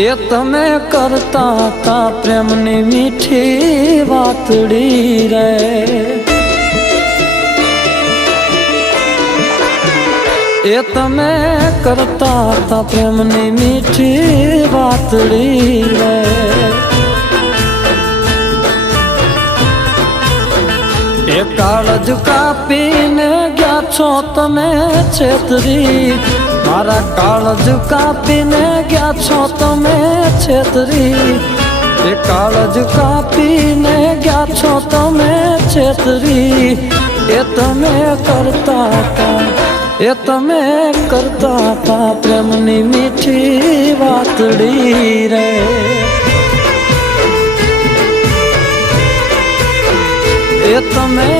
એ તમે કરતા તા પ્રેમની મીઠી વાતડી રે, એ તમે કરતા તા પ્રેમની મીઠી વાતડી રે, એ કાળજ કાપીને ગયા છો તમે છેતરી, મારા કાળજ કાપીને ગયા છો તમે છેતરી, એ કાળજ કાપીને ગયા છો તમે છેતરી, એ તમે કરતા હતા, એ તમે કરતા હતા પ્રેમની મીઠી વાતડી રે, એ તમે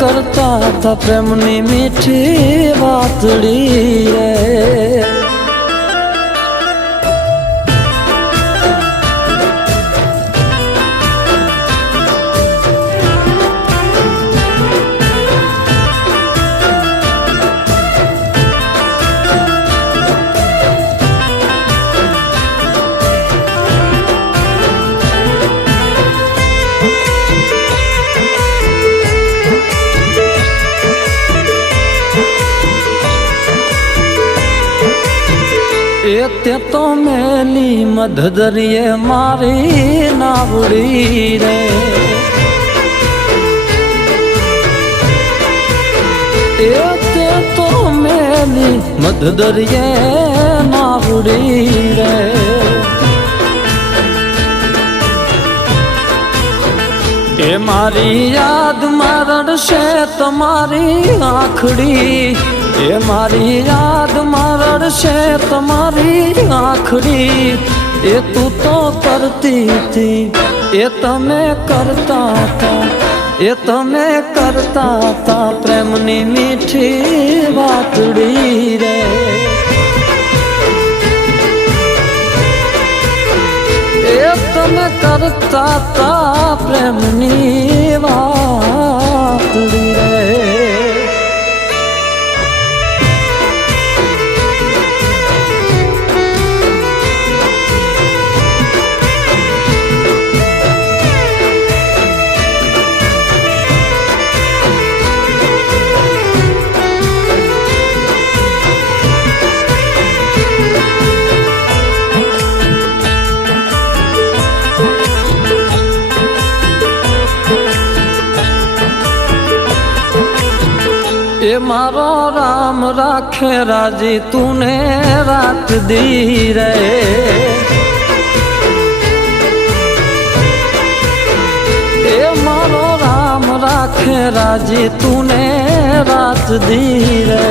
કરતા હતા પ્રેમની મીઠી વાતડી રે. એ તે તો મેલી મધદરિયે મારી નાવડી રે, એ તે તો મેલી મધદરિયે નાવડી રે, એ મારી યાદમાં રડશે તમારી આંખડી, એ મારી યાદમાં રડશે તમારી આંખડી, એ તું તો કરતી હતી, એ તમે કરતા હતા, એ તમે કરતા હતા પ્રેમની મીઠી વાતડી રે, એ તમે કરતા હતા પ્રેમની વાતડી રે. એ મારો રામ રાખે રાજી તુને રાખ દી રે, એ મારો રામ રાખે રાજી તુને રાત દી રે,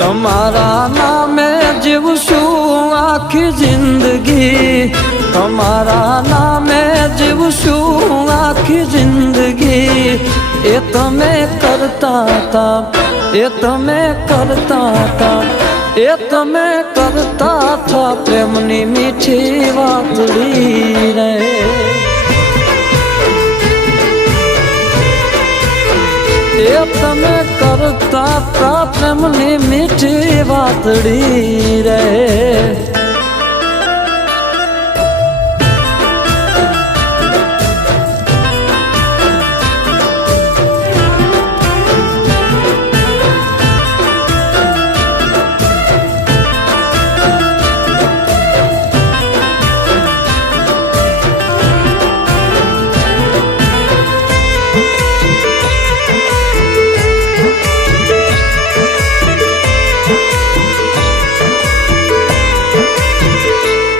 તમારા નામે જીવશું આખી જિંદગી, તમારા નામે જીવશું આખી જિંદગી, એ તમે કરતા હતા, એ તમે કરતા હતા, એ તમે કરતા હતા પ્રેમની મીઠી વાતડી રે, એ તમે કરતા હતા પ્રેમની મીઠી વાતડી રે.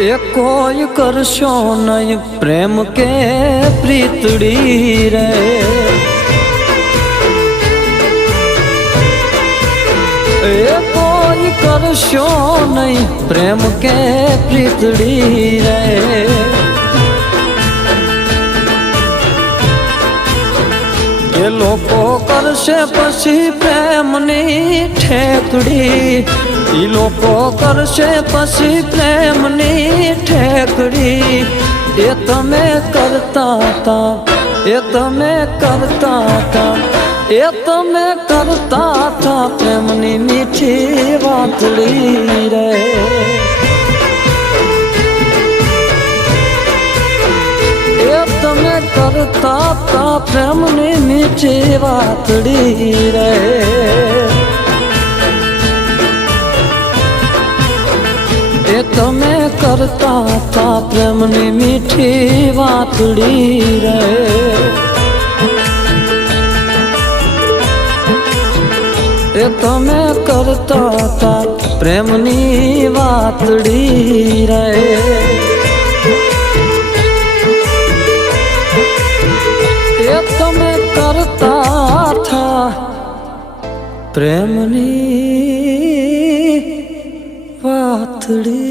એ કોઈ કરશો નહીં પ્રેમ કે પ્રીતડી રે, એ કોઈ કરશો નહીં પ્રેમ કે પ્રીતડી રે, એ લોકો કરશે પછી પ્રેમની ઠેકડી, એ લોકો કરશે પછી પ્રેમની ઠેકડી, એ તમે કરતા હતા, એ તમે કરતા હતા, એ તમે કરતા હતા પ્રેમની મીઠી વાતડી રે, એ તમે કરતા હતા પ્રેમની મીઠી વાતડી રે, એ તમે કરતા હતા પ્રેમની મીઠી વાતડી રે, એ તમે કરતા હતા પ્રેમની વાતડી રે, એ તમે કરતા હતા પ્રેમની વાતડી.